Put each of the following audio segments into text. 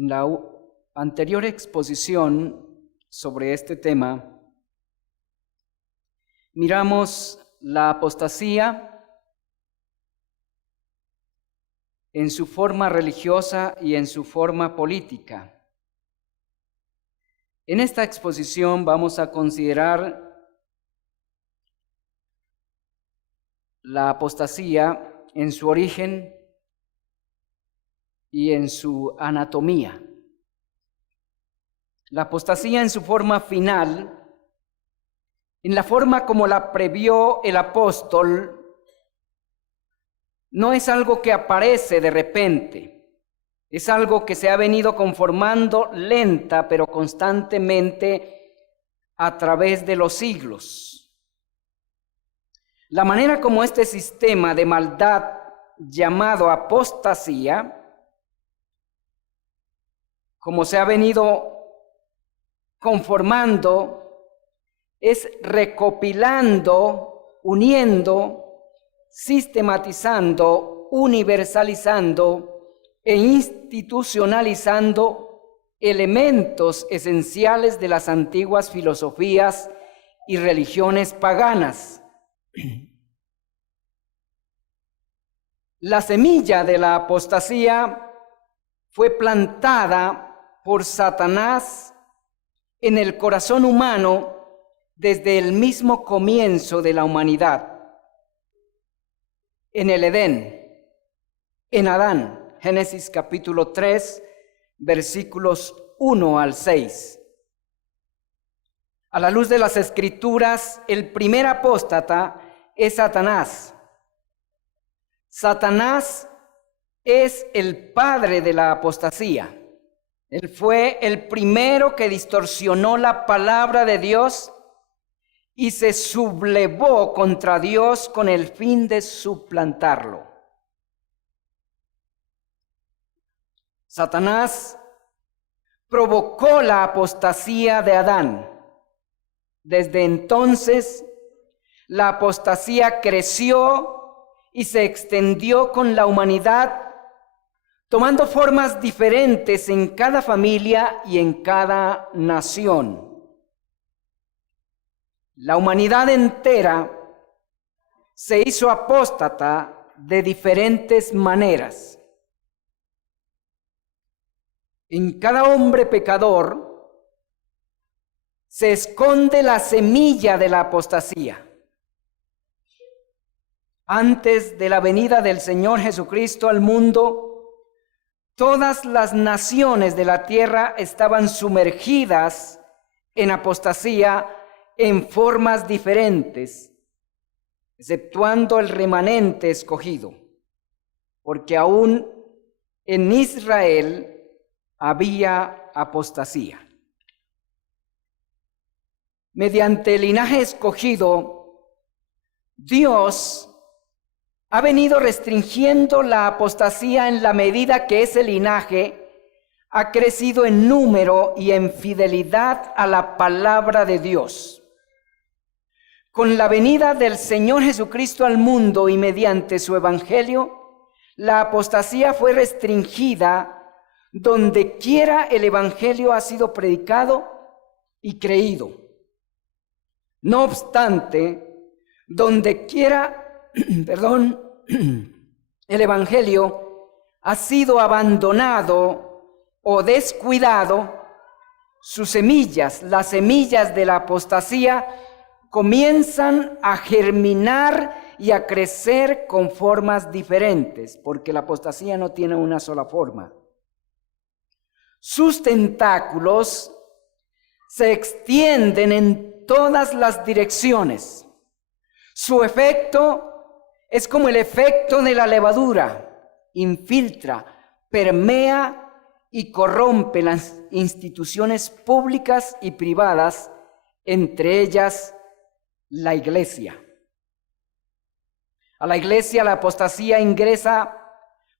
En la anterior exposición sobre este tema, miramos la apostasía en su forma religiosa y en su forma política. En esta exposición vamos a considerar la apostasía en su origen y en su anatomía. La apostasía en su forma final, en la forma como la previó el apóstol, no es algo que aparece de repente, es algo que se ha venido conformando lenta pero constantemente a través de los siglos. La manera como este sistema de maldad llamado apostasía, como se ha venido conformando, es recopilando, uniendo, sistematizando, universalizando e institucionalizando elementos esenciales de las antiguas filosofías y religiones paganas. La semilla de la apostasía fue plantada por Satanás en el corazón humano desde el mismo comienzo de la humanidad. En el Edén, en Adán, Génesis capítulo 3, versículos 1 al 6. A la luz de las Escrituras, el primer apóstata es Satanás. Satanás es el padre de la apostasía. Él fue el primero que distorsionó la palabra de Dios y se sublevó contra Dios con el fin de suplantarlo. Satanás provocó la apostasía de Adán. Desde entonces, la apostasía creció y se extendió con la humanidad, tomando formas diferentes en cada familia y en cada nación. La humanidad entera se hizo apóstata de diferentes maneras. En cada hombre pecador se esconde la semilla de la apostasía. Antes de la venida del Señor Jesucristo al mundo, todas las naciones de la tierra estaban sumergidas en apostasía en formas diferentes, exceptuando el remanente escogido, porque aún en Israel había apostasía. Mediante el linaje escogido, Dios ha venido restringiendo la apostasía en la medida que ese linaje ha crecido en número y en fidelidad a la palabra de Dios. Con la venida del Señor Jesucristo al mundo y mediante su evangelio, la apostasía fue restringida donde quiera el evangelio ha sido predicado y creído. No obstante, donde quiera, el evangelio ha sido abandonado o descuidado, sus semillas, las semillas de la apostasía, comienzan a germinar y a crecer con formas diferentes, porque la apostasía no tiene una sola forma. Sus tentáculos se extienden en todas las direcciones. Su efecto es como el efecto de la levadura, infiltra, permea y corrompe las instituciones públicas y privadas, entre ellas la iglesia. A la iglesia la apostasía ingresa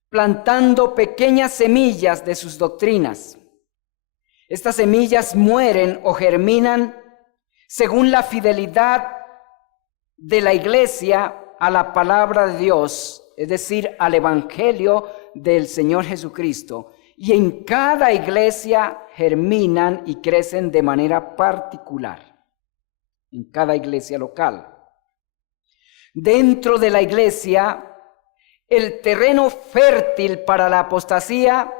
plantando pequeñas semillas de sus doctrinas. Estas semillas mueren o germinan según la fidelidad de la iglesia a la palabra de Dios, es decir, al evangelio del Señor Jesucristo, y en cada iglesia germinan y crecen de manera particular, en cada iglesia local. Dentro de la iglesia, el terreno fértil para la apostasía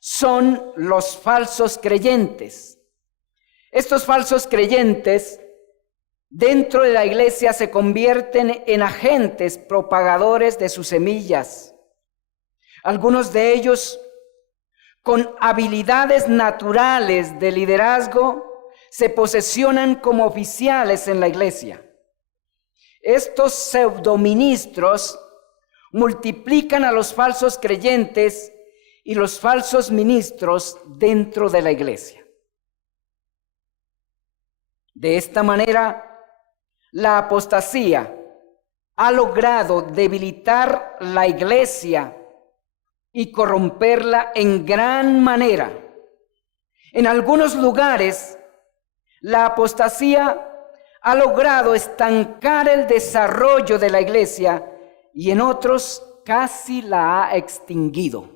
son los falsos creyentes. Estos falsos creyentes dentro de la iglesia se convierten en agentes propagadores de sus semillas. Algunos de ellos, con habilidades naturales de liderazgo, se posesionan como oficiales en la iglesia. Estos pseudoministros multiplican a los falsos creyentes y los falsos ministros dentro de la iglesia. De esta manera, la apostasía ha logrado debilitar la iglesia y corromperla en gran manera. En algunos lugares, la apostasía ha logrado estancar el desarrollo de la iglesia y en otros casi la ha extinguido.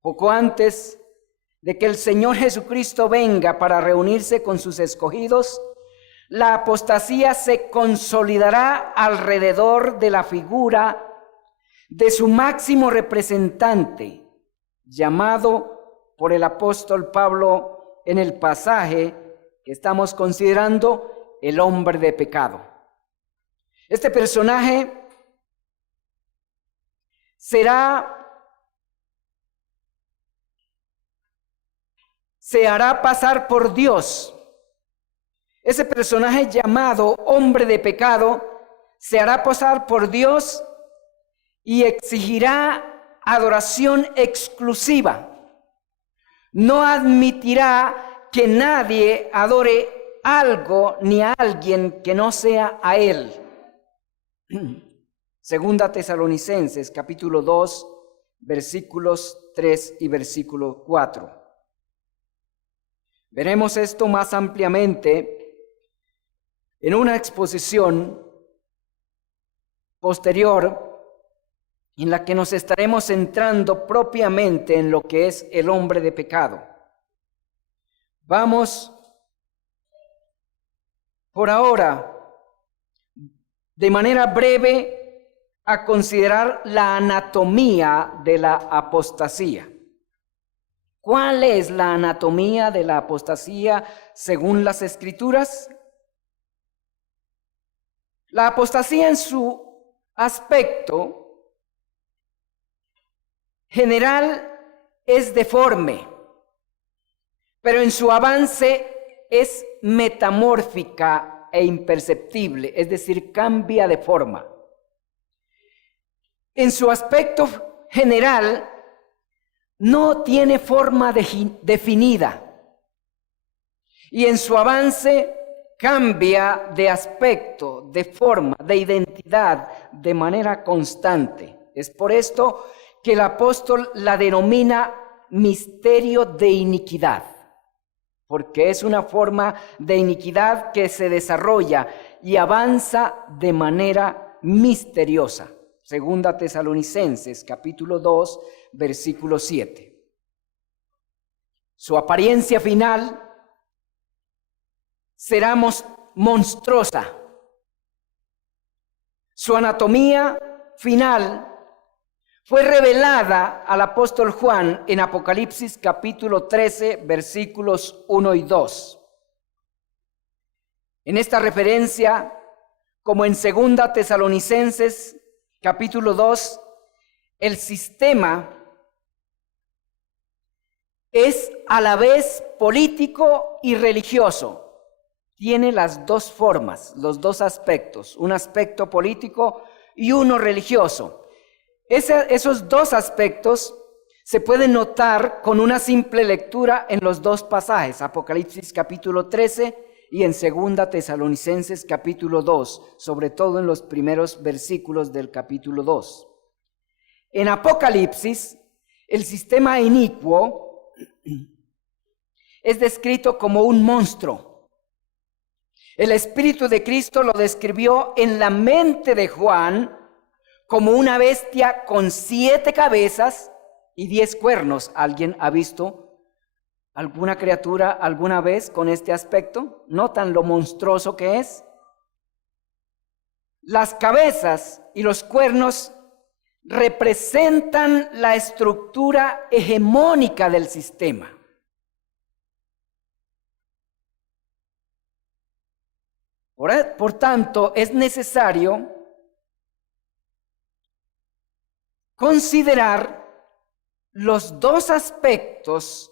Poco antes de que el Señor Jesucristo venga para reunirse con sus escogidos, la apostasía se consolidará alrededor de la figura de su máximo representante, llamado por el apóstol Pablo en el pasaje que estamos considerando el hombre de pecado. Este personaje se hará pasar por Dios. Ese personaje llamado hombre de pecado se hará pasar por Dios y exigirá adoración exclusiva. No admitirá que nadie adore algo ni a alguien que no sea a él. Segunda Tesalonicenses, capítulo 2, versículos 3 y versículo 4. Veremos esto más ampliamente en una exposición posterior en la que nos estaremos centrando propiamente en lo que es el hombre de pecado. Vamos por ahora, de manera breve, a considerar la anatomía de la apostasía. ¿Cuál es la anatomía de la apostasía según las Escrituras? La apostasía en su aspecto general es deforme, pero en su avance es metamórfica e imperceptible, es decir, cambia de forma. En su aspecto general no tiene forma definida y en su avance cambia de aspecto, de forma, de identidad de manera constante. Es por esto que el apóstol la denomina misterio de iniquidad, porque es una forma de iniquidad que se desarrolla y avanza de manera misteriosa. Segunda Tesalonicenses, capítulo 2, versículo 7. Su apariencia final será monstruosa. Su anatomía final fue revelada al apóstol Juan en Apocalipsis capítulo 13, versículos 1 y 2. En esta referencia, como en Segunda Tesalonicenses capítulo 2, el sistema es a la vez político y religioso. Tiene las dos formas, los dos aspectos, un aspecto político y uno religioso. Esos dos aspectos se pueden notar con una simple lectura en los dos pasajes, Apocalipsis capítulo 13 y en Segunda Tesalonicenses capítulo 2, sobre todo en los primeros versículos del capítulo 2. En Apocalipsis, el sistema inicuo es descrito como un monstruo. El Espíritu de Cristo lo describió en la mente de Juan como una bestia con 7 cabezas y 10 cuernos. ¿Alguien ha visto alguna criatura alguna vez con este aspecto? ¿Notan lo monstruoso que es? Las cabezas y los cuernos representan la estructura hegemónica del sistema. Por tanto, es necesario considerar los dos aspectos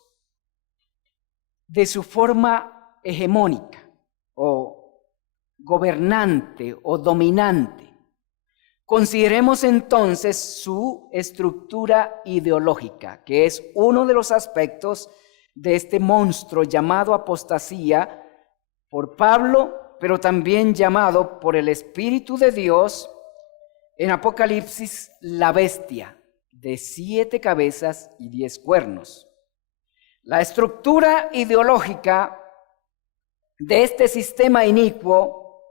de su forma hegemónica o gobernante o dominante. Consideremos entonces su estructura ideológica, que es uno de los aspectos de este monstruo llamado apostasía por Pablo, pero también llamado por el Espíritu de Dios en Apocalipsis la bestia, de 7 cabezas y 10 cuernos. La estructura ideológica de este sistema inicuo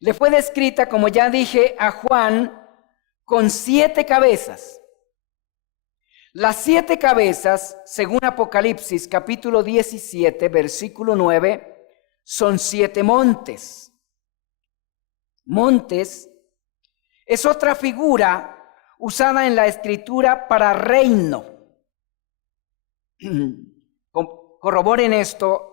le fue descrita, como ya dije, a Juan con 7 cabezas. Las 7 cabezas, según Apocalipsis capítulo 17, versículo 9, son 7 montes. Montes es otra figura usada en la Escritura para reino. Corroboren esto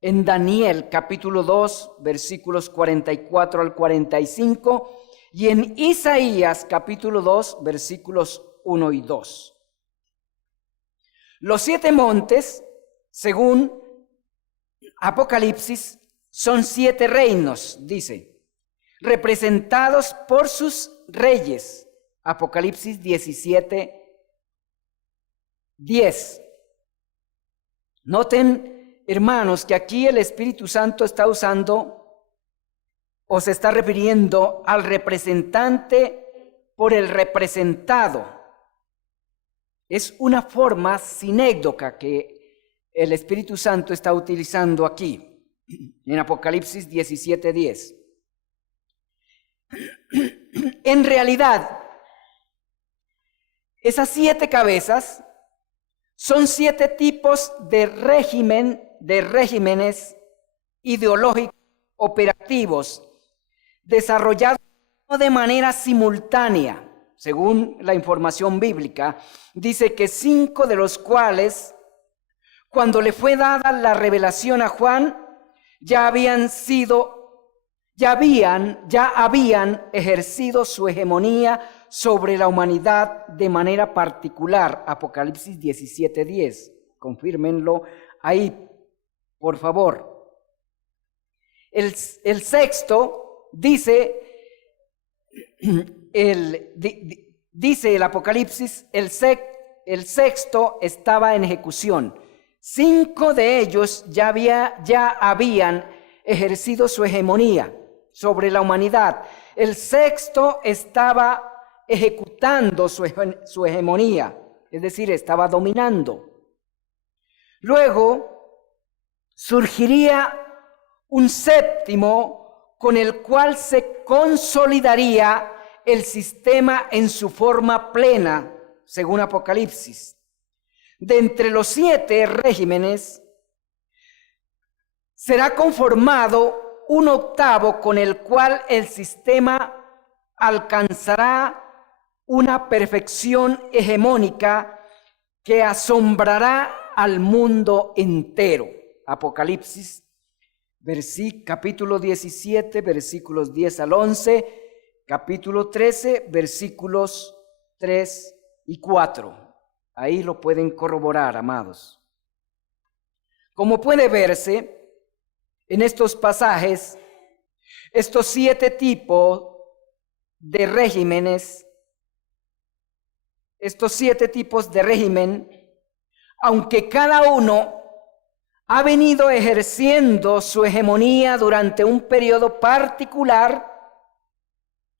en Daniel capítulo 2, versículos 44 al 45, y en Isaías capítulo 2, versículos 1 y 2. Los 7 montes, según Apocalipsis, son 7 reinos, dice, representados por sus reyes. Apocalipsis 17, 10. Noten, hermanos, que aquí el Espíritu Santo está usando o se está refiriendo al representante por el representado. Es una forma sinécdoca que el Espíritu Santo está utilizando aquí en Apocalipsis 17, 10. En realidad, esas 7 cabezas son 7 tipos de regímenes ideológicos operativos desarrollados de manera simultánea. Según la información bíblica, dice que 5 de los cuales, cuando le fue dada la revelación a Juan, ya habían ejercido su hegemonía sobre la humanidad de manera particular. Apocalipsis 17:10. Confírmenlo ahí, por favor. El sexto dice el Apocalipsis, el sexto estaba en ejecución. 5 de ellos ya habían ejercido su hegemonía sobre la humanidad. El sexto estaba ejecutando su hegemonía, es decir, estaba dominando. Luego surgiría un séptimo con el cual se consolidaría el sistema en su forma plena, según Apocalipsis. De entre los 7 regímenes será conformado un octavo con el cual el sistema alcanzará una perfección hegemónica que asombrará al mundo entero. Apocalipsis, capítulo 17, versículos 10 al 11, capítulo 13, versículos 3 y 4. Ahí lo pueden corroborar, amados. Como puede verse en estos pasajes, estos 7 tipos de regímenes, aunque cada uno ha venido ejerciendo su hegemonía durante un periodo particular,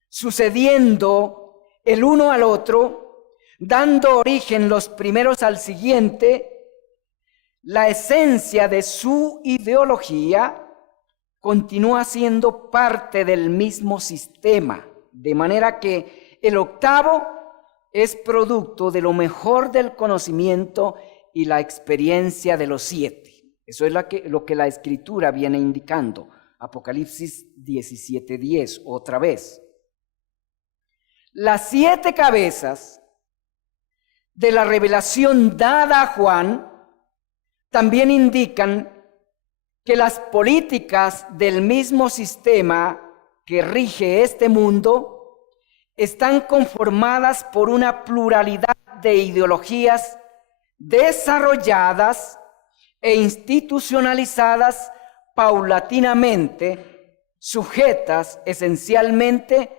sucediendo el uno al otro, dando origen los primeros al siguiente, la esencia de su ideología continúa siendo parte del mismo sistema, de manera que el octavo es producto de lo mejor del conocimiento y la experiencia de los 7. Eso es lo que la Escritura viene indicando. Apocalipsis 17:10, otra vez. Las 7 cabezas de la revelación dada a Juan también indican que las políticas del mismo sistema que rige este mundo están conformadas por una pluralidad de ideologías desarrolladas e institucionalizadas paulatinamente, sujetas esencialmente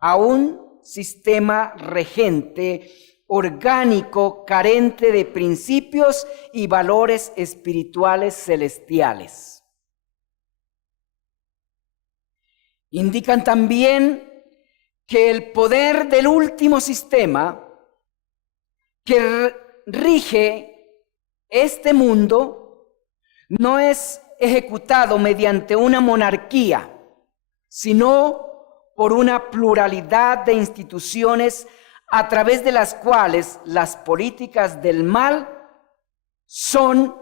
a un sistema regente orgánico carente de principios y valores espirituales celestiales. Indican también que el poder del último sistema que rige este mundo no es ejecutado mediante una monarquía, sino por una pluralidad de instituciones a través de las cuales las políticas del mal son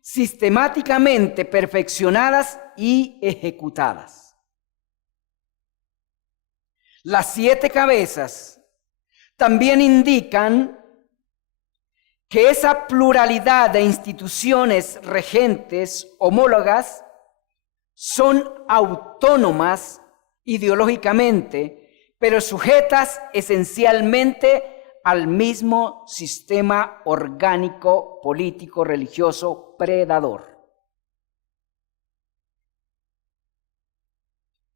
sistemáticamente perfeccionadas y ejecutadas. Las 7 cabezas también indican que esa pluralidad de instituciones regentes homólogas son autónomas ideológicamente, pero sujetas esencialmente al mismo sistema orgánico, político, religioso, predador.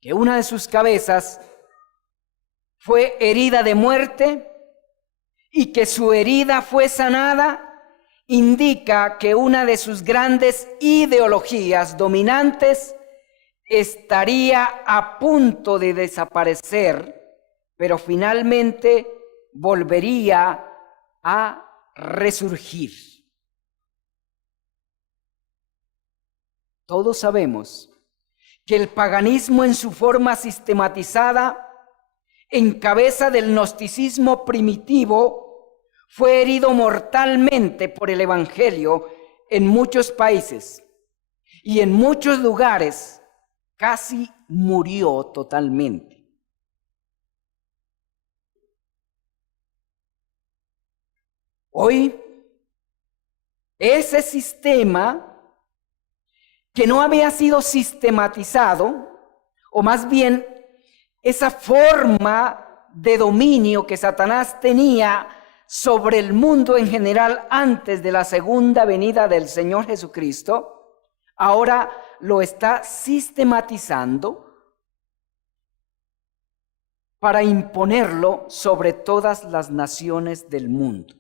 Que una de sus cabezas fue herida de muerte y que su herida fue sanada, indica que una de sus grandes ideologías dominantes estaría a punto de desaparecer, pero finalmente volvería a resurgir. Todos sabemos que el paganismo en su forma sistematizada, en cabeza del gnosticismo primitivo, fue herido mortalmente por el Evangelio en muchos países y en muchos lugares casi murió totalmente. Hoy, ese sistema que no había sido sistematizado, o más bien esa forma de dominio que Satanás tenía sobre el mundo en general antes de la segunda venida del Señor Jesucristo, ahora lo está sistematizando para imponerlo sobre todas las naciones del mundo.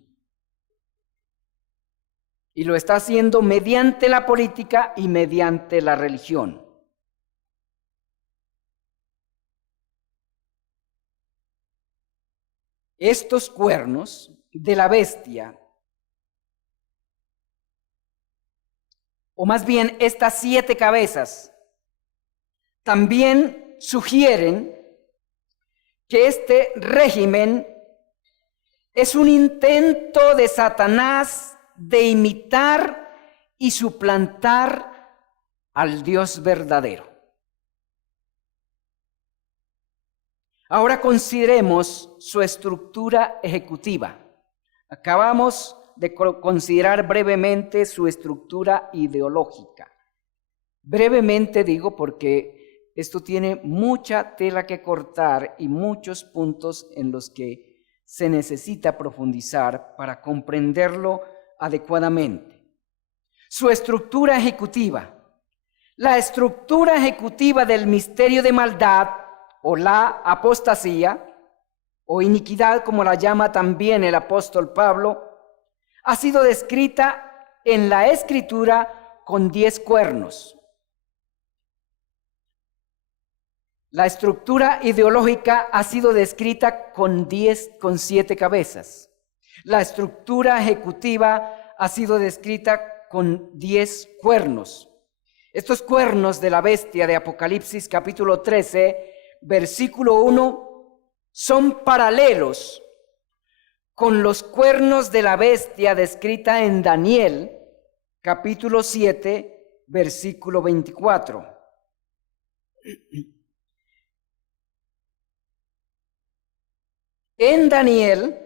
Y lo está haciendo mediante la política y mediante la religión. Estos cuernos de la bestia, o más bien estas 7 cabezas, también sugieren que este régimen es un intento de Satanás de imitar y suplantar al Dios verdadero. Ahora consideremos su estructura ejecutiva. Acabamos de considerar brevemente su estructura ideológica. Brevemente digo porque esto tiene mucha tela que cortar y muchos puntos en los que se necesita profundizar para comprenderlo adecuadamente. Su estructura ejecutiva. La estructura ejecutiva del misterio de maldad o la apostasía o iniquidad, como la llama también el apóstol Pablo, ha sido descrita en la Escritura con 10 cuernos. La estructura ideológica ha sido descrita con 7 cabezas. La estructura ejecutiva ha sido descrita con 10 cuernos. Estos cuernos de la bestia de Apocalipsis capítulo 13, versículo 1, son paralelos con los cuernos de la bestia descrita en Daniel, capítulo 7, versículo 24. En Daniel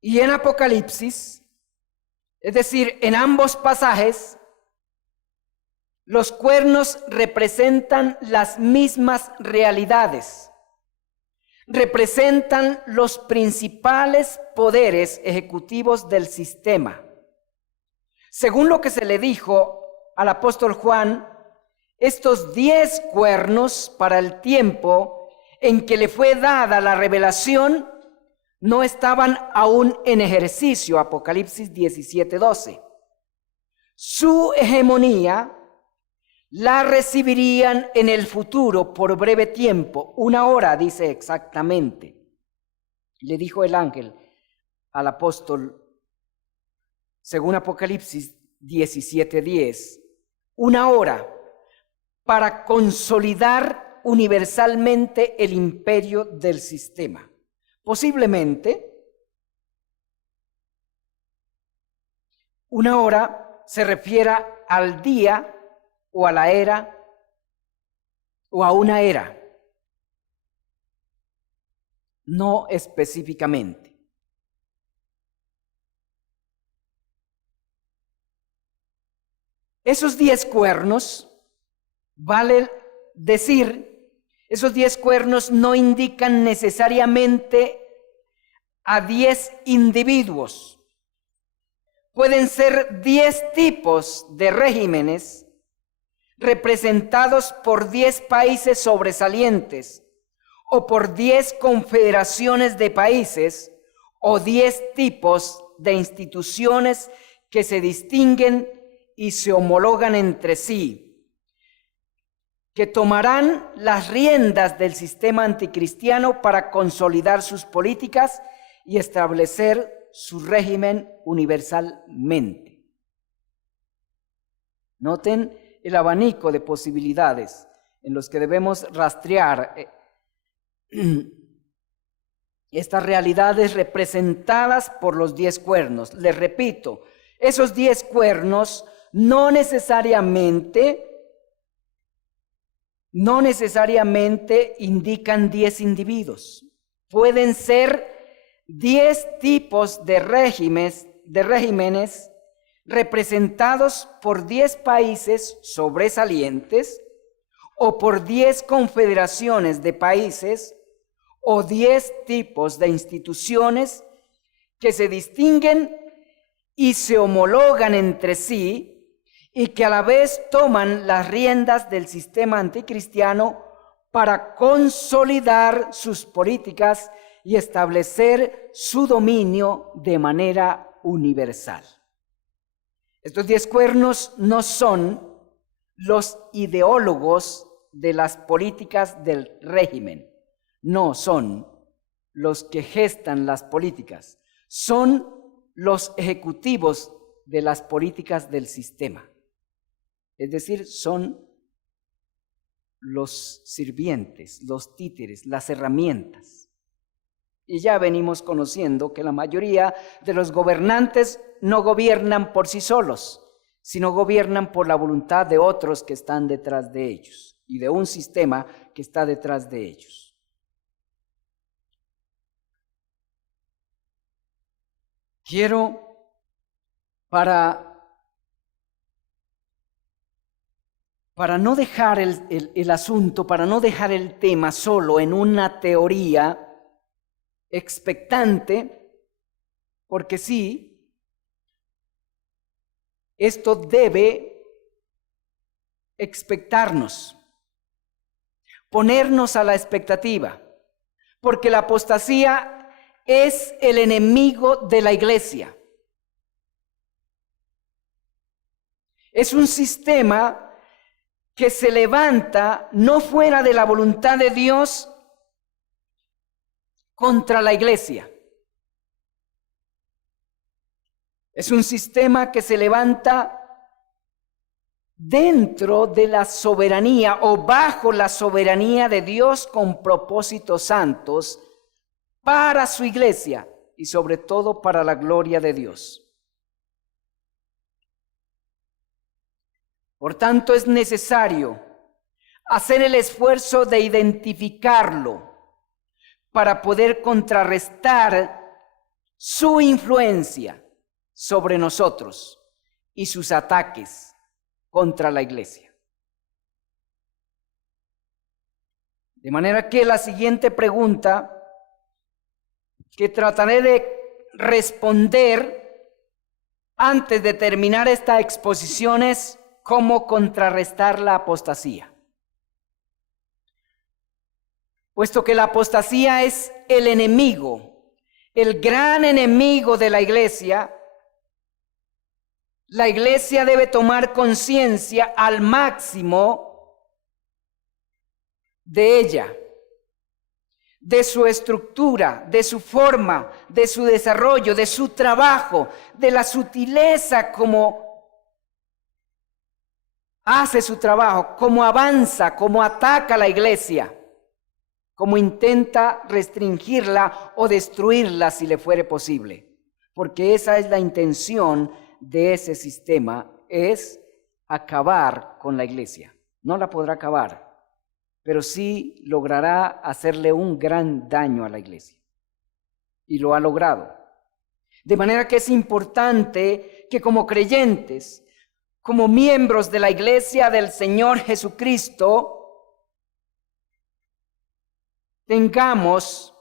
y en Apocalipsis, es decir, en ambos pasajes, los cuernos representan las mismas realidades, representan los principales poderes ejecutivos del sistema. Según lo que se le dijo al apóstol Juan, estos 10 cuernos para el tiempo en que le fue dada la revelación no estaban aún en ejercicio, Apocalipsis 17:12. Su hegemonía la recibirían en el futuro por breve tiempo, 1 hora, dice exactamente. Le dijo el ángel al apóstol, según Apocalipsis 17:10, 1 hora para consolidar universalmente el imperio del sistema. Posiblemente, 1 hora se refiera al día o a la era o a una era, no específicamente. Esos 10 cuernos, vale decir, esos 10 cuernos no indican necesariamente a 10 individuos. Pueden ser 10 tipos de regímenes representados por 10 países sobresalientes, o por 10 confederaciones de países, o 10 tipos de instituciones que se distinguen y se homologan entre sí, que tomarán las riendas del sistema anticristiano para consolidar sus políticas y establecer su régimen universalmente. Noten el abanico de posibilidades en los que debemos rastrear estas realidades representadas por los 10 cuernos. Les repito, esos 10 cuernos no necesariamente indican 10 individuos. Pueden ser 10 tipos de regímenes representados por 10 países sobresalientes, o por 10 confederaciones de países, o 10 tipos de instituciones que se distinguen y se homologan entre sí, y que a la vez toman las riendas del sistema anticristiano para consolidar sus políticas y establecer su dominio de manera universal. Estos 10 cuernos no son los ideólogos de las políticas del régimen, no son los que gestan las políticas, son los ejecutivos de las políticas del sistema. Es decir, son los sirvientes, los títeres, las herramientas. Y ya venimos conociendo que la mayoría de los gobernantes no gobiernan por sí solos, sino gobiernan por la voluntad de otros que están detrás de ellos y de un sistema que está detrás de ellos. Quiero, para no dejar el asunto, para no dejar el tema solo en una teoría expectante, porque sí, esto debe expectarnos, ponernos a la expectativa, porque la apostasía es el enemigo de la iglesia. Es un sistema que se levanta no fuera de la voluntad de Dios contra la iglesia. Es un sistema que se levanta dentro de la soberanía o bajo la soberanía de Dios con propósitos santos para su iglesia y sobre todo para la gloria de Dios. Por tanto, es necesario hacer el esfuerzo de identificarlo para poder contrarrestar su influencia sobre nosotros y sus ataques contra la iglesia. De manera que la siguiente pregunta que trataré de responder antes de terminar esta exposición es: ¿cómo contrarrestar la apostasía? Puesto que la apostasía es el enemigo, el gran enemigo de la iglesia debe tomar conciencia al máximo de ella, de su estructura, de su forma, de su desarrollo, de su trabajo, de la sutileza como hace su trabajo, cómo avanza, cómo ataca a la iglesia, cómo intenta restringirla o destruirla si le fuere posible. Porque esa es la intención de ese sistema, es acabar con la iglesia. No la podrá acabar, pero sí logrará hacerle un gran daño a la iglesia. Y lo ha logrado. De manera que es importante que como creyentes, como miembros de la iglesia del Señor Jesucristo, tengamos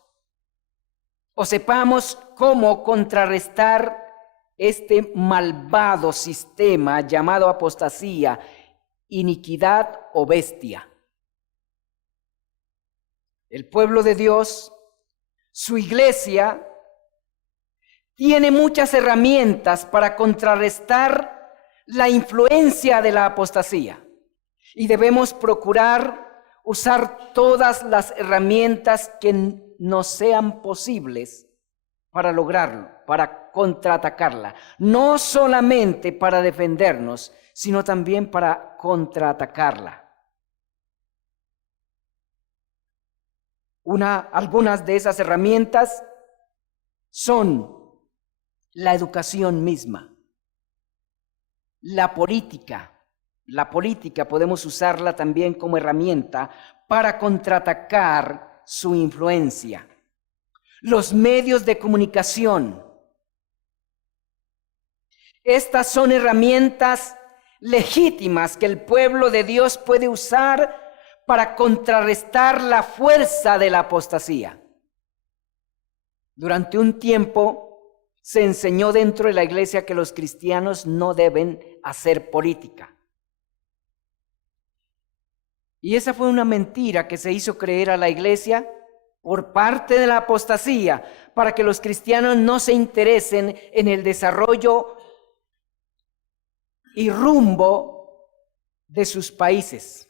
o sepamos cómo contrarrestar este malvado sistema llamado apostasía, iniquidad o bestia. El pueblo de Dios, su iglesia, tiene muchas herramientas para contrarrestar la influencia de la apostasía. Y debemos procurar usar todas las herramientas que nos sean posibles para lograrlo, para contraatacarla. No solamente para defendernos, sino también para contraatacarla. Algunas de esas herramientas son la educación misma, la política. La política podemos usarla también como herramienta para contraatacar su influencia. Los medios de comunicación. Estas son herramientas legítimas que el pueblo de Dios puede usar para contrarrestar la fuerza de la apostasía. Durante un tiempo se enseñó dentro de la iglesia que los cristianos no deben hacer política. Y esa fue una mentira que se hizo creer a la iglesia por parte de la apostasía, para que los cristianos no se interesen en el desarrollo y rumbo de sus países.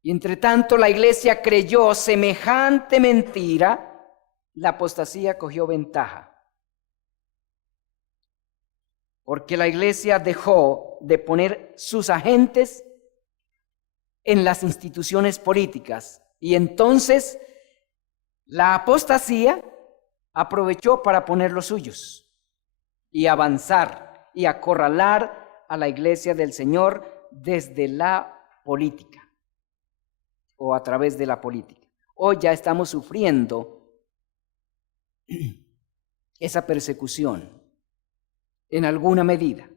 Y entre tanto la iglesia creyó semejante mentira, la apostasía cogió ventaja. Porque la iglesia dejó de poner sus agentes en las instituciones políticas. Y entonces la apostasía aprovechó para poner los suyos y avanzar y acorralar a la iglesia del Señor desde la política o a través de la política. Hoy ya estamos sufriendo esa persecución en alguna medida.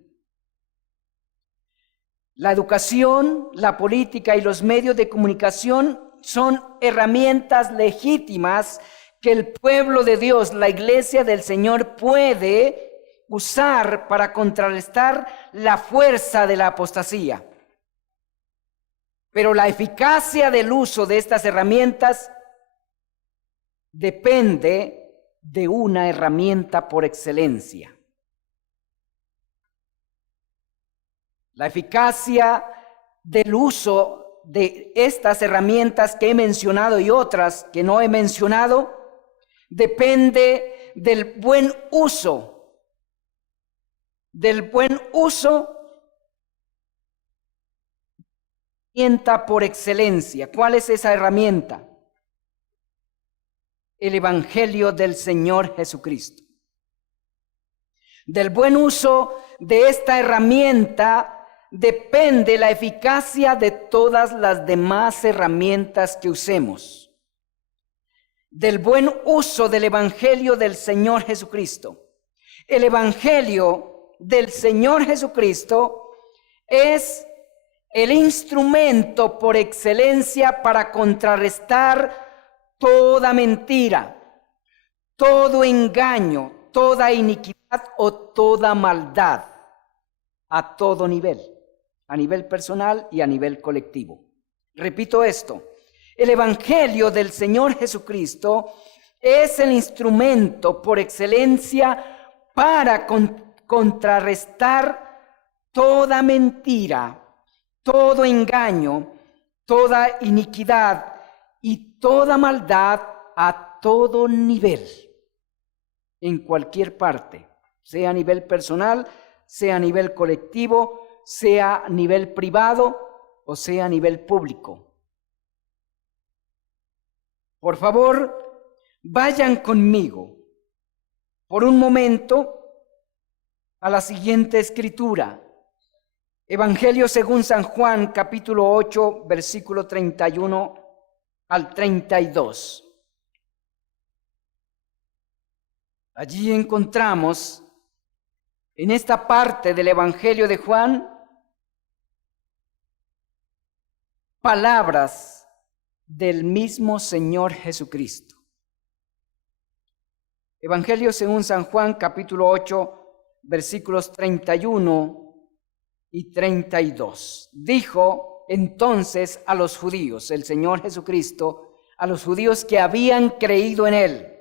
La educación, la política y los medios de comunicación son herramientas legítimas que el pueblo de Dios, la iglesia del Señor, puede usar para contrarrestar la fuerza de la apostasía. Pero la eficacia del uso de estas herramientas depende de una herramienta por excelencia. La eficacia del uso de estas herramientas que he mencionado y otras que no he mencionado depende del buen uso. Herramienta por excelencia. ¿Cuál es esa herramienta? el Evangelio del Señor Jesucristo. Del buen uso de esta herramienta depende la eficacia de todas las demás herramientas que usemos. Del buen uso del Evangelio del Señor Jesucristo. El Evangelio del Señor Jesucristo es el instrumento por excelencia para contrarrestar toda mentira, todo engaño, toda iniquidad o toda maldad a todo nivel, a nivel personal y a nivel colectivo. Repito esto, el Evangelio del Señor Jesucristo es el instrumento por excelencia para contrarrestar toda mentira, todo engaño, toda iniquidad y toda maldad a todo nivel, en cualquier parte, sea a nivel personal, sea a nivel colectivo, sea a nivel privado o sea a nivel público. Por favor, vayan conmigo por un momento a la siguiente escritura. Evangelio según San Juan, capítulo 8, versículo 31 al 32. Allí encontramos en esta parte del Evangelio de Juan palabras del mismo Señor Jesucristo. Evangelio según San Juan, capítulo 8, versículos 31 y 32. Dijo entonces a los judíos, el Señor Jesucristo, a los judíos que habían creído en Él,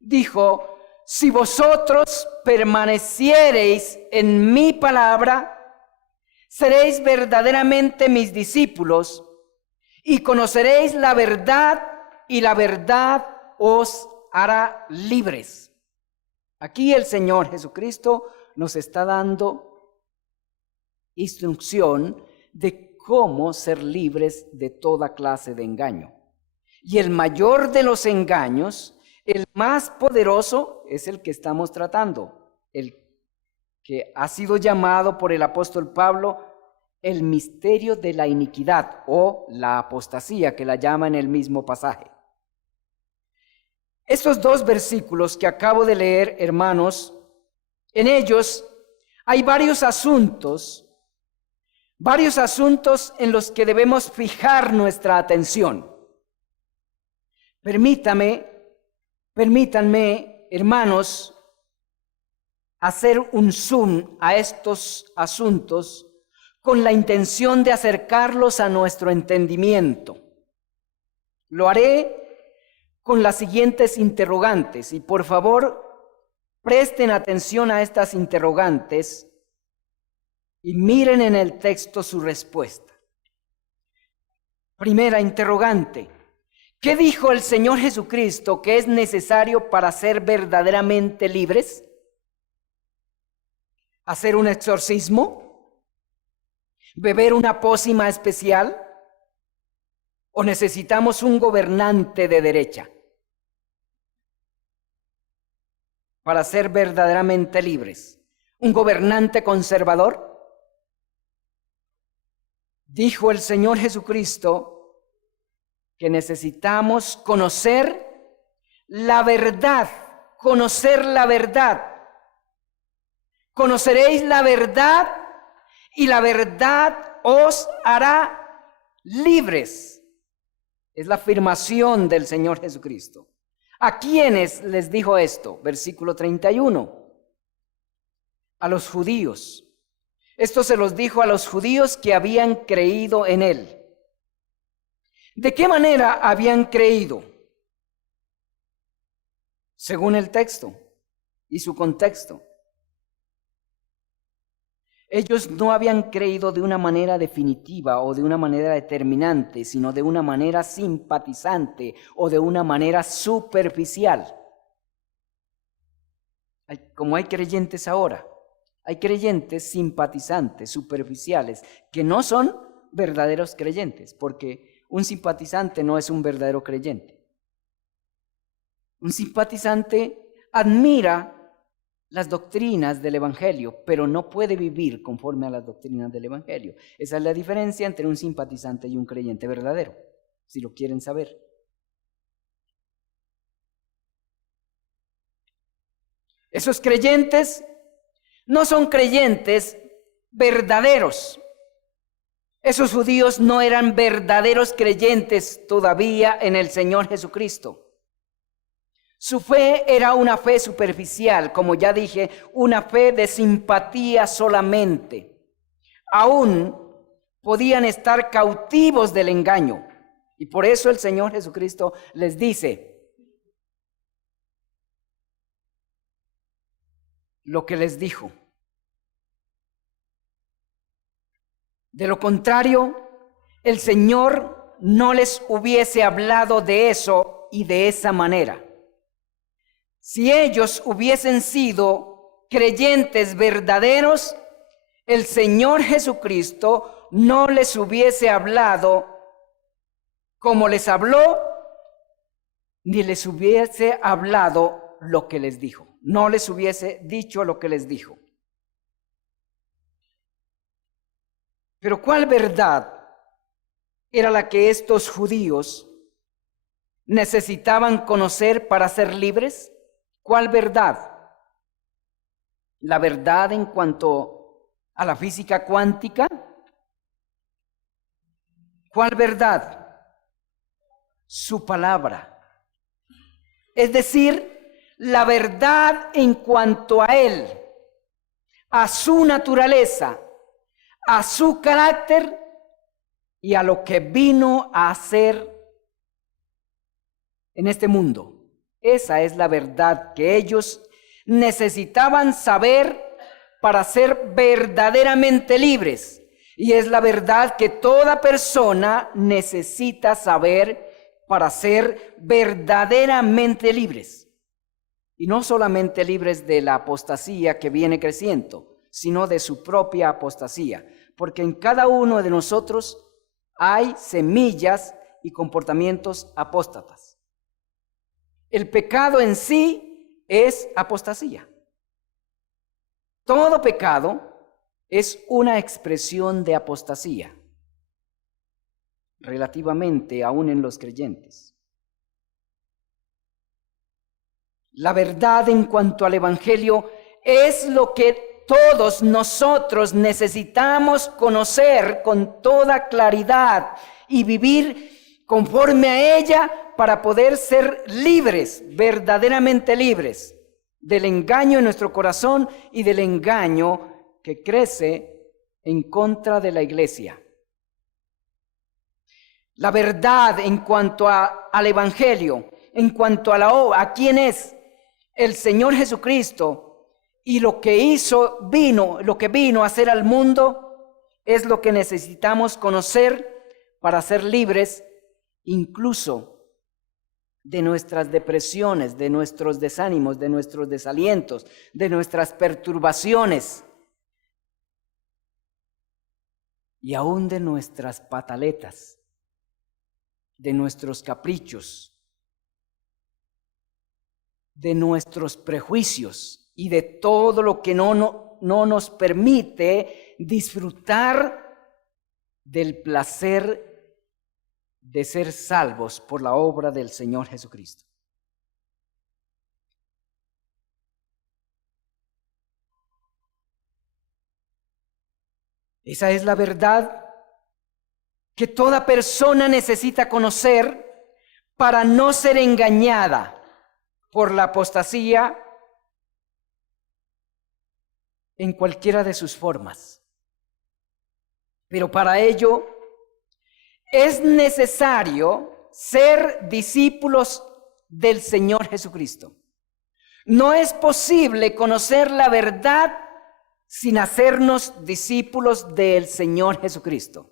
dijo: si vosotros permaneciereis en mi palabra, seréis verdaderamente mis discípulos y conoceréis la verdad, y la verdad os hará libres. Aquí el Señor Jesucristo nos está dando instrucción de cómo ser libres de toda clase de engaño. Y el mayor de los engaños, el más poderoso, es el que estamos tratando, el que ha sido llamado por el apóstol Pablo el misterio de la iniquidad o la apostasía, que la llama en el mismo pasaje. Estos dos versículos que acabo de leer, hermanos, en ellos hay varios asuntos en los que debemos fijar nuestra atención. Permítanme, hermanos, hacer un zoom a estos asuntos con la intención de acercarlos a nuestro entendimiento. Lo haré con las siguientes interrogantes, y por favor, presten atención a estas interrogantes y miren en el texto su respuesta. Primera interrogante: ¿qué dijo el Señor Jesucristo que es necesario para ser verdaderamente libres? ¿Hacer un exorcismo? ¿Beber una pócima especial? ¿O necesitamos un gobernante de derecha para ser verdaderamente libres? ¿Un gobernante conservador? Dijo el Señor Jesucristo que necesitamos conocer la verdad. Conoceréis la verdad y la verdad os hará libres. Es la afirmación del Señor Jesucristo. ¿A quiénes les dijo esto? Versículo 31. A los judíos. Esto se los dijo a los judíos que habían creído en Él. ¿De qué manera habían creído? Según el texto y su contexto. Ellos no habían creído de una manera definitiva o de una manera determinante, sino de una manera simpatizante o de una manera superficial. Como hay creyentes ahora, hay creyentes simpatizantes, superficiales, que no son verdaderos creyentes, porque un simpatizante no es un verdadero creyente. Un simpatizante admira las doctrinas del Evangelio, pero no puede vivir conforme a las doctrinas del Evangelio. Esa es la diferencia entre un simpatizante y un creyente verdadero, si lo quieren saber. Esos creyentes no son creyentes verdaderos. Esos judíos no eran verdaderos creyentes todavía en el Señor Jesucristo. Su fe era una fe superficial, como ya dije, una fe de simpatía solamente. Aún podían estar cautivos del engaño. Y por eso el Señor Jesucristo les dice lo que les dijo. De lo contrario, el Señor no les hubiese hablado de eso y de esa manera. Si ellos hubiesen sido creyentes verdaderos, el Señor Jesucristo no les hubiese hablado como les habló, ni les hubiese hablado lo que les dijo. No les hubiese dicho lo que les dijo. Pero ¿cuál verdad era la que estos judíos necesitaban conocer para ser libres? ¿Cuál verdad? ¿La verdad en cuanto a la física cuántica? ¿Cuál verdad? Su palabra. Es decir, la verdad en cuanto a Él, a su naturaleza, a su carácter y a lo que vino a hacer en este mundo. Esa es la verdad que ellos necesitaban saber para ser verdaderamente libres. Y es la verdad que toda persona necesita saber para ser verdaderamente libres. Y no solamente libres de la apostasía que viene creciendo, sino de su propia apostasía. Porque en cada uno de nosotros hay semillas y comportamientos apóstatas. El pecado en sí es apostasía. Todo pecado es una expresión de apostasía, relativamente aún en los creyentes. La verdad en cuanto al Evangelio es lo que todos nosotros necesitamos conocer con toda claridad y vivir conforme a ella para poder ser libres, verdaderamente libres del engaño en nuestro corazón y del engaño que crece en contra de la iglesia. La verdad en cuanto al Evangelio, en cuanto a la obra, a quién es el Señor Jesucristo y lo que lo que vino a hacer al mundo, es lo que necesitamos conocer para ser libres, incluso de nuestras depresiones, de nuestros desánimos, de nuestros desalientos, de nuestras perturbaciones y aún de nuestras pataletas, de nuestros caprichos, de nuestros prejuicios y de todo lo que no nos permite disfrutar del placer de ser salvos por la obra del Señor Jesucristo. Esa es la verdad que toda persona necesita conocer para no ser engañada por la apostasía en cualquiera de sus formas. Pero para ello es necesario ser discípulos del Señor Jesucristo. No es posible conocer la verdad sin hacernos discípulos del Señor Jesucristo.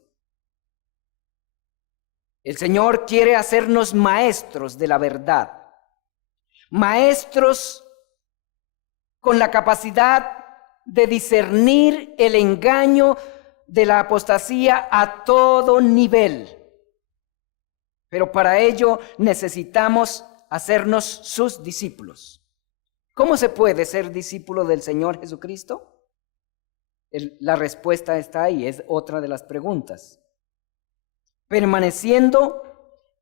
El Señor quiere hacernos maestros de la verdad, maestros con la capacidad de discernir el engaño de la apostasía a todo nivel. Pero para ello necesitamos hacernos sus discípulos. ¿Cómo se puede ser discípulo del Señor Jesucristo? La respuesta está ahí, es otra de las preguntas. Permaneciendo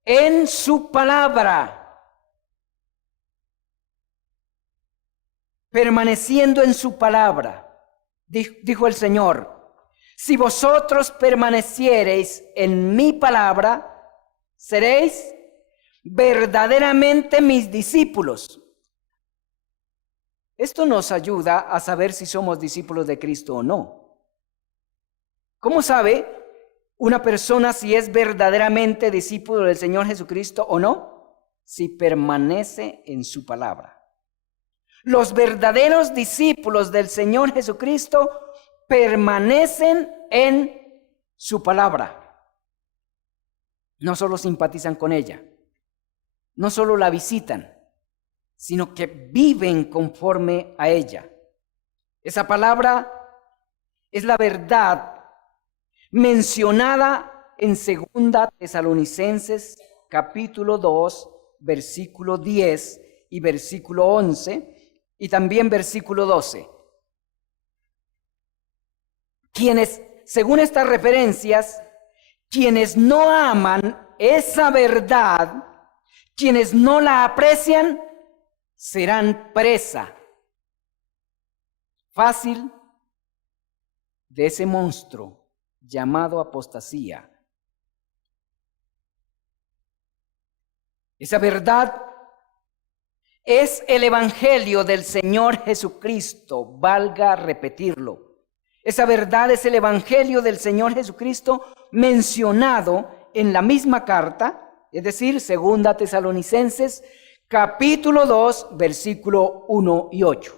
en su palabra. Permaneciendo en su palabra. Dijo el Señor, si vosotros permaneciereis en mi palabra, seréis verdaderamente mis discípulos. Esto nos ayuda a saber si somos discípulos de Cristo o no. ¿Cómo sabe una persona si es verdaderamente discípulo del Señor Jesucristo o no? Si permanece en su palabra. Los verdaderos discípulos del Señor Jesucristo permanecen en su palabra. No solo simpatizan con ella, no solo la visitan, sino que viven conforme a ella. Esa palabra es la verdad mencionada en 2 Tesalonicenses capítulo 2, versículo 10 y versículo 11 y también versículo 12. Quienes, según estas referencias, quienes no aman esa verdad, quienes no la aprecian, serán presa fácil de ese monstruo llamado apostasía. Esa verdad es el Evangelio del Señor Jesucristo, valga repetirlo. Esa verdad es el Evangelio del Señor Jesucristo mencionado en la misma carta, es decir, 2 Tesalonicenses, capítulo 2, versículo 1 y 8.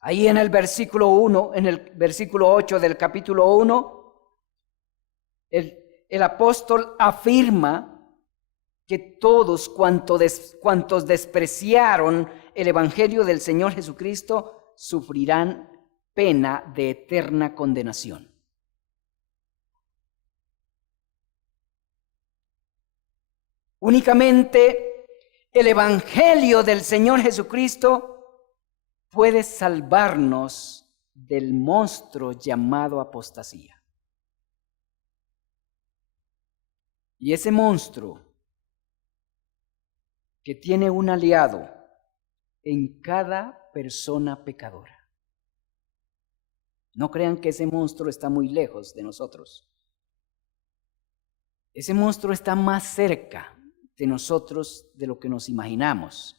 Ahí en el versículo 1, en el versículo 8 del capítulo 1, el apóstol afirma que todos cuantos despreciaron el Evangelio del Señor Jesucristo sufrirán pena de eterna condenación. Únicamente el Evangelio del Señor Jesucristo puede salvarnos del monstruo llamado apostasía. Y ese monstruo que tiene un aliado en cada persona pecadora. No crean que ese monstruo está muy lejos de nosotros. Ese monstruo está más cerca de nosotros de lo que nos imaginamos.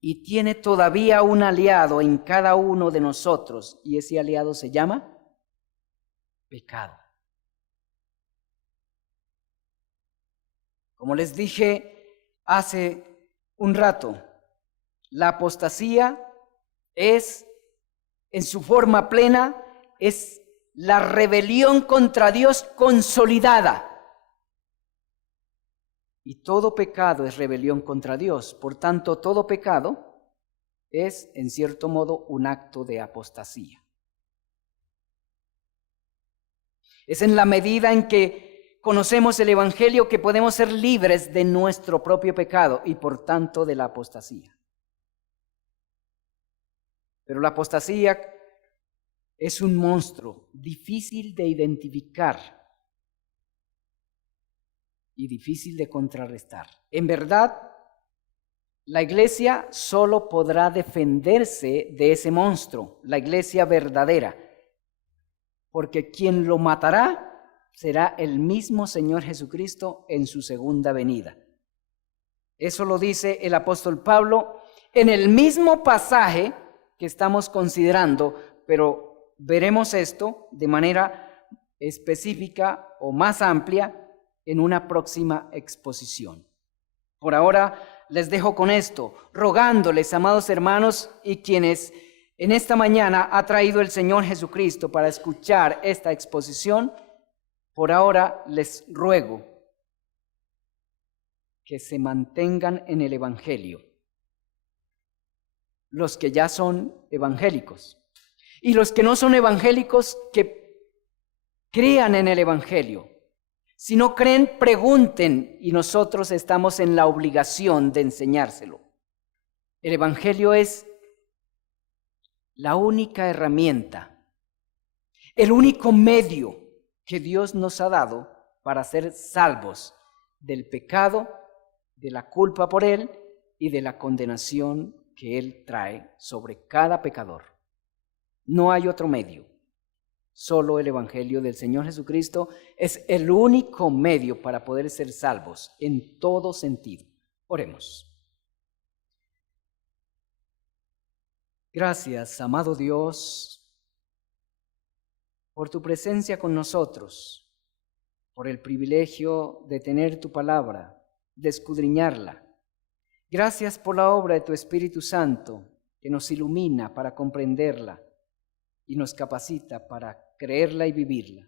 Y tiene todavía un aliado en cada uno de nosotros, y ese aliado se llama pecado. Como les dije hace un rato, la apostasía es, en su forma plena, es la rebelión contra Dios consolidada. Y todo pecado es rebelión contra Dios. Por tanto, todo pecado es, en cierto modo, un acto de apostasía. Es en la medida en que conocemos el Evangelio que podemos ser libres de nuestro propio pecado y, por tanto, de la apostasía. Pero la apostasía es un monstruo difícil de identificar y difícil de contrarrestar. En verdad, la iglesia solo podrá defenderse de ese monstruo, la iglesia verdadera, porque quien lo matará será el mismo Señor Jesucristo en su segunda venida. Eso lo dice el apóstol Pablo en el mismo pasaje que estamos considerando, pero veremos esto de manera específica o más amplia en una próxima exposición. Por ahora les dejo con esto, rogándoles, amados hermanos, y quienes en esta mañana ha traído el Señor Jesucristo para escuchar esta exposición, por ahora les ruego que se mantengan en el Evangelio. Los que ya son evangélicos y los que no son evangélicos, que Crean en el Evangelio. Si no creen, pregunten, y nosotros estamos en la obligación de enseñárselo. El Evangelio es la única herramienta, el único medio que Dios nos ha dado para ser salvos del pecado, de la culpa por él y de la condenación que él trae sobre cada pecador. No hay otro medio. Solo el Evangelio del Señor Jesucristo es el único medio para poder ser salvos en todo sentido. Oremos. Gracias, amado Dios, por tu presencia con nosotros, por el privilegio de tener tu palabra, de escudriñarla. Gracias por la obra de tu Espíritu Santo, que nos ilumina para comprenderla y nos capacita para creerla y vivirla.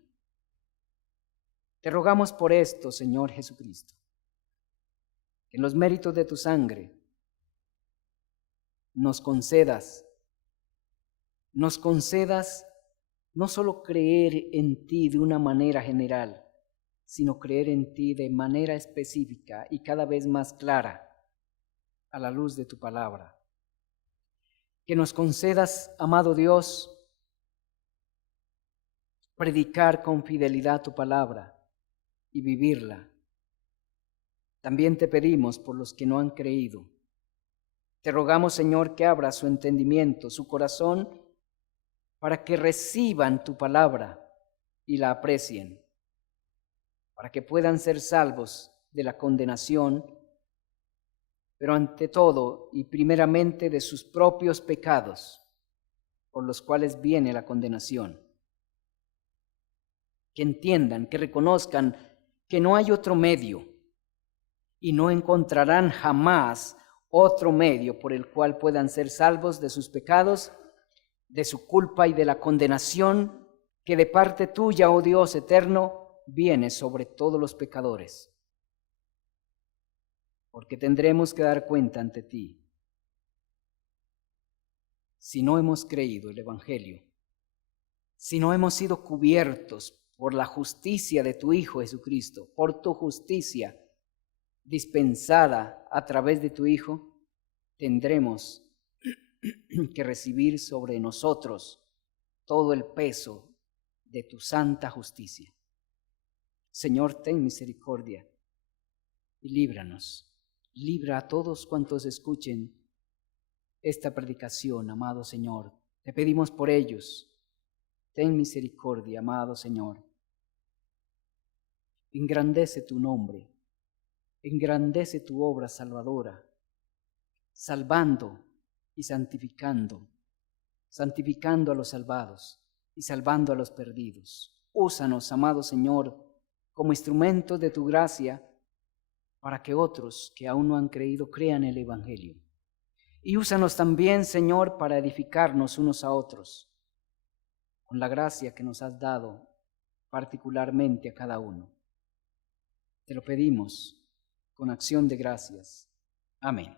Te rogamos por esto, Señor Jesucristo, que en los méritos de tu sangre nos concedas no solo creer en ti de una manera general, sino creer en ti de manera específica y cada vez más clara a la luz de tu palabra. Que nos concedas, amado Dios, predicar con fidelidad tu palabra y vivirla. También te pedimos por los que no han creído. Te rogamos, Señor, que abra su entendimiento, su corazón, para que reciban tu palabra y la aprecien, para que puedan ser salvos de la condenación, pero ante todo y primeramente de sus propios pecados, por los cuales viene la condenación. Que entiendan, que reconozcan que no hay otro medio y no encontrarán jamás otro medio por el cual puedan ser salvos de sus pecados, de su culpa y de la condenación que de parte tuya, oh Dios eterno, viene sobre todos los pecadores. Porque tendremos que dar cuenta ante ti si no hemos creído el Evangelio, si no hemos sido cubiertos por la justicia de tu Hijo Jesucristo, por tu justicia dispensada a través de tu Hijo, tendremos que recibir sobre nosotros todo el peso de tu santa justicia. Señor, ten misericordia y líbranos. Libra a todos cuantos escuchen esta predicación, amado Señor. Te pedimos por ellos. Ten misericordia, amado Señor. Engrandece tu nombre. Engrandece tu obra salvadora, salvando y santificando a los salvados y salvando a los perdidos. Úsanos, amado Señor, como instrumentos de tu gracia para que otros que aún no han creído crean el Evangelio. Y úsanos también, Señor, para edificarnos unos a otros, con la gracia que nos has dado particularmente a cada uno. Te lo pedimos con acción de gracias. Amén.